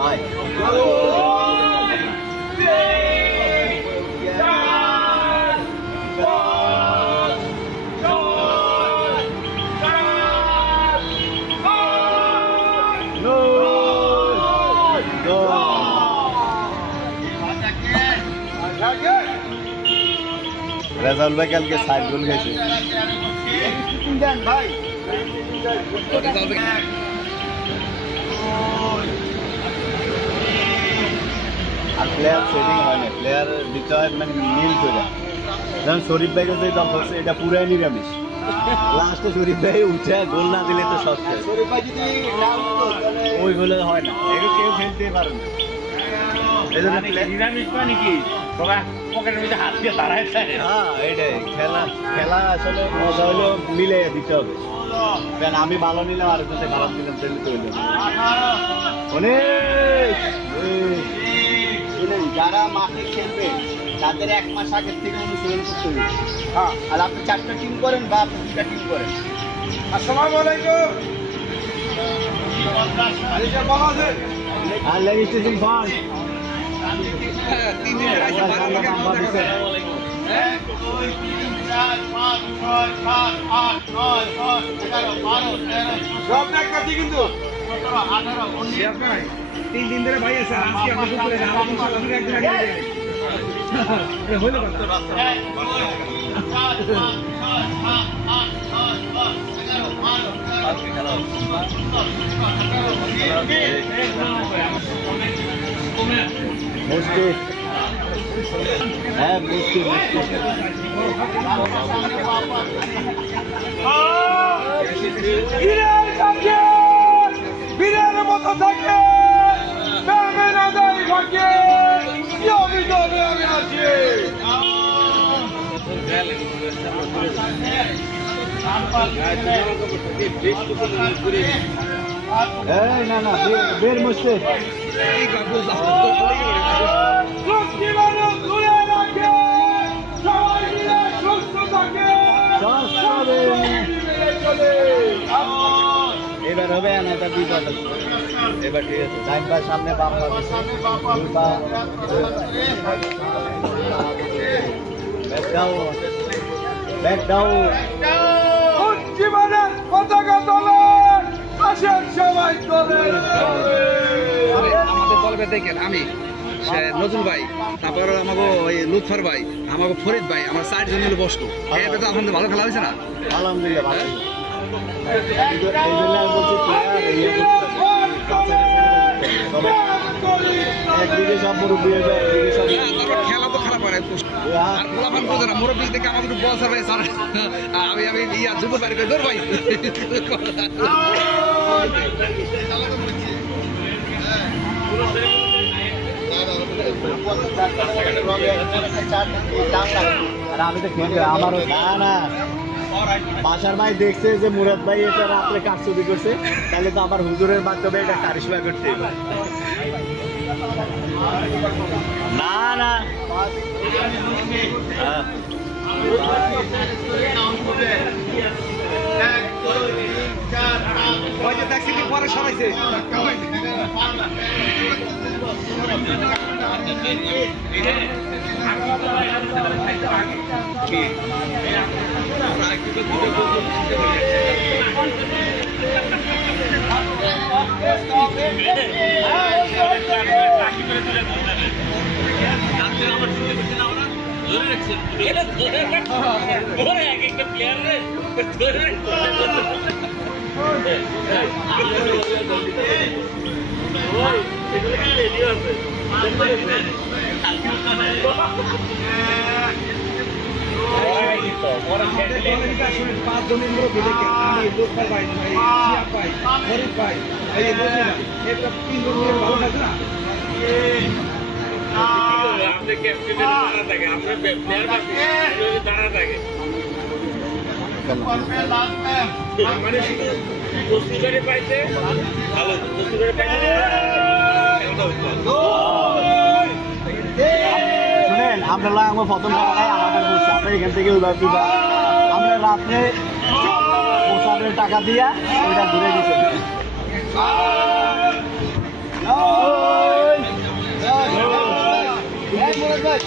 ভাই রেজাউল ভাই কালকে 60 গোল খেয়েছে ভাই আর প্লেয়ার সেটিং হয় না, প্লেয়ার দিতে হয় মানে মিল করে। যেমন শরীফ ভাইকে যে দল করছে এটা পুরাই নিরামিষ, লাস্টে শরীফ ভাই উঠে গোল না দিলে তো সব শরীফ ভাই যদি ওই গোলে হয় না, এগুলো কেউ খেলতে পারে না। এই জন্য নিরামিষ মানে কি পকেটের মধ্যে হাত দিয়ে দাঁড়ায় থাকে। হ্যাঁ এইটাই খেলা, খেলা আসলে মজা হলো মিলে দিতে হবে। কেন আমি ভালো নিলাম আর সাথে খারাপ দিলাম সেটা তো হইলো অনেক। যারা মাঠে খেলবে তাদের 1 মাস আগের থেকে অনুশীলন করতে হবে। হ্যাঁ, আর আপনি 4টা টিম করেন বা আপনি 2টা টিম করেন। আসসালামু আলাইকুম। আর রেজিস্ট্রেশন ফান্ড 3 দিন আছে 12 টাকা নাম্বার দিতে। 1 2 3 4 5 6 7 8 9 10 11 12 13 সব নাকি কিন্তু 17 18 19 আপনার 3 দিন ধরে ভাই আছে আজকে আপনি করে দেন আমাকে ইনশাআল্লাহ একদিন আগে দিয়ে দেন। এ হলো কথা 1 2 3 4 5 6 7 8 9 10 11 12 13 খেলা মুশকিল হ্যাঁ মুশকিল বীরের মতো থাকে আমি আছি। না না বের মুশকিল এবার হবে না, এটা বিপদ আছে। এবার ঠিক আছে, ডাইন পা সামনে বাম পা ব্যাক ডাউন ব্যাক ডাউন জীবনের পতাকা তোলে আসেন সবাই তোলে। আমাদের দলবে দেখেন আমি নজরুল ভাই, তারপর আমাকে ওই লুৎফর ভাই, আমাকে ফরিদ ভাই, আমার 4 জন মিলে বসতো। এটা তো আমাদের ভালো খেলা হয়েছে না? আলহামদুলিল্লাহ ভালো। খেলা তো খারাপ হয় না, মুরব্বী দেখে আমাকে একটু বলছে ভাই স্যার আমি ইয়া যুব বাড়ি করে দৌড় ভাই। আমি তো খেলতে আমারও না বাসার ভাই দেখছে যে মুরাদ ভাই এটা রাত্রে কারচুপি করছে, তাহলে তো আমার হুজুরের মাধ্যমে এটা কারিশমা করতে না না পরে সবাইছে আমরা প্রথম আমাদের বসে এখান থেকে আমরা রাত্রে পোশাকের টাকা দিয়া ওইটা ঘুরে দিচ্ছি। ভাই